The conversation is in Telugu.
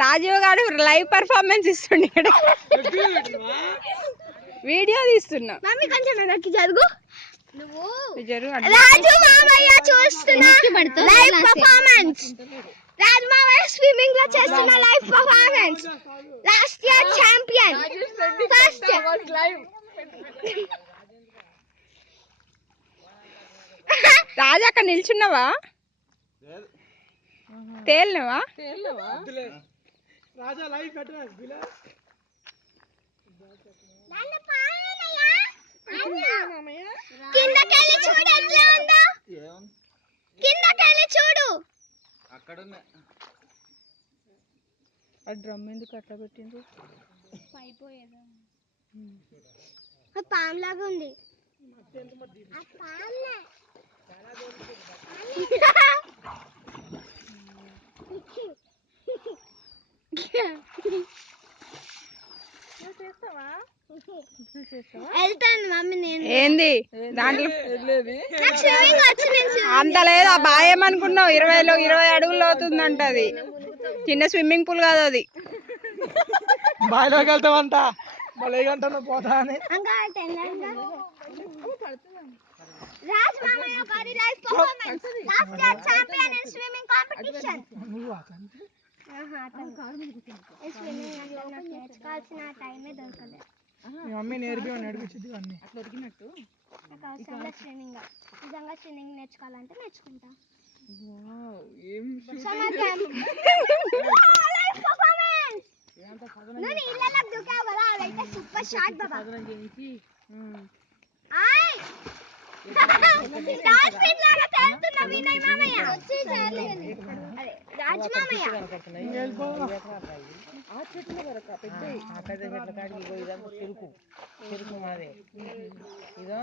రాజీవ్ గారు లైవ్ పర్ఫార్మెన్స్ ఇస్తుండే వీడియో తీస్తున్నా. మమ్మీ కొంచెం వెనక్కి జరుగు. రాజు మామయ్య చూస్తున్నా లైవ్ పర్ఫార్మెన్స్. రాజు మామయ్య స్విమ్మింగ్ లో చేస్తున్న live performance. Last year champion. First Raju అక్కడ నిల్చున్నావా? తేలినవా? రాజా లైవ్ పెట్టరా? కిందకెళ్ళి చూడు ఎట్లా ఉందో. కిందకెళ్ళి చూడు. ఆ డ్రమ్ ఎందుకు అట్లా పెట్టిండ్రు? పైపోయేదా? పాములాగా ఉంది. వెళ్తాను మమ్మీ. నేను ఏంది దాంట్లో అంత లేదా? బాగా ఏమనుకున్నావు? 20 అడుగులు అవుతుందంట. అది చిన్న స్విమ్మింగ్ పూల్ కాదు అది. బాయిలోకి వెళ్తామంట మళ్ళీ గంటలో పోతా అని. మమ్మీ నేర్పించింది అన్ని అట్లా నిజంగా స్విమ్మింగ్ నేర్చుకోవాలంటే నేర్చుకుంటా. సూపర్ షాట్ బాబా. రాజు మామయ్య చెరుకు మాదే ఇదో